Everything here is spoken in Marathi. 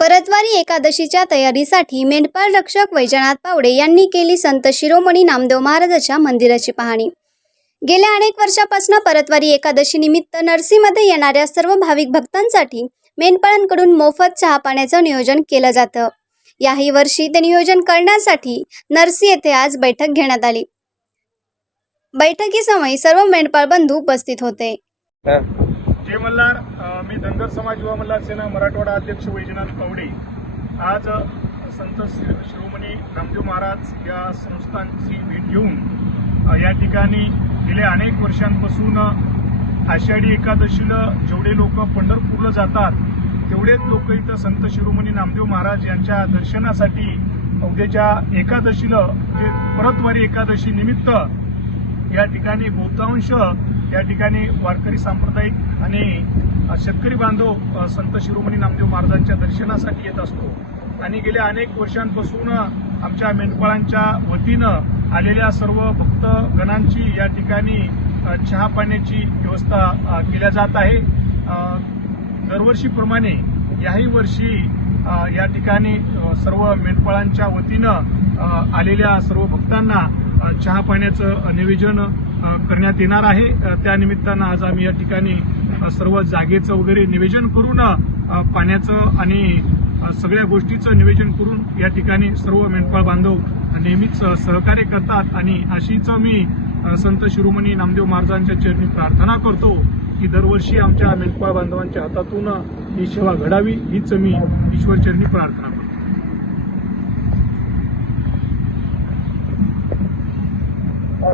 परतवारी एकादशीच्या तयारीसाठी मेंढपाळ रक्षक वैजनाथ पावडे यांनी केली संत शिरोमणी नामदेव महाराजाच्या मंदिराची पाहणी. गेल्या अनेक वर्षापासून परतवारी एकादशी निमित्त नरसीमध्ये येणाऱ्या सर्व भाविक भक्तांसाठी मेंढपाळांकडून मोफत चहा पाण्याचं नियोजन केलं जातं. याही वर्षी ते नियोजन करण्यासाठी नरसी येथे आज बैठक घेण्यात आली. बैठकीसमयी सर्व मेंढपाळ बंधू उपस्थित होते. जे मल्हार मी धनगर समाज युवा मल्हार सेना मराठवाडा अध्यक्ष वैजनाथ कवडे. आज संत शिरोमणी रामदेव महाराज या संस्थांची भेट घेऊन या ठिकाणी गेल्या अनेक वर्षांपासून आषाढी एकादशीला जेवढे लोक पंढरपूरला जातात तेवढेच लोक इथं संत शिरोमणी नामदेव महाराज यांच्या दर्शनासाठी उद्याच्या एकादशीला म्हणजे परतवारी एकादशी निमित्त या ठिकाणी बहुतांश या ठिकाणी वारकरी सांप्रदायिक आणि शेतकरी बांधव संत शिरोमणी नामदेव महाराजांच्या दर्शनासाठी येत असतो. आणि गेल्या अनेक वर्षांपासून आमच्या मेंढपाळांच्या वतीनं आलेल्या सर्व भक्तगणांची या ठिकाणी चहा पाण्याची व्यवस्था केल्या जात आहे. दरवर्षीप्रमाणे याही वर्षी या ठिकाणी सर्व मेंढपाळांच्या वतीनं आलेल्या सर्व भक्तांना चहा पाण्याचं अ, नियोजन करण्यात येणार आहे. त्यानिमित्तानं आज आम्ही या ठिकाणी सर्व जागेचं वगैरे निवेदन करून पाण्याचं आणि सगळ्या गोष्टीचं निवेदन करून या ठिकाणी सर्व मेंढपाळ बांधव नेहमीच सहकार्य करतात. आणि अशीच मी संत शिरोमणी नामदेव महाराजांच्या चरणी प्रार्थना करतो की दरवर्षी आमच्या मेंढपाळ बांधवांच्या हातातून ही सेवा घडावी हीच मी ईश्वरचरणी प्रार्थना करतो.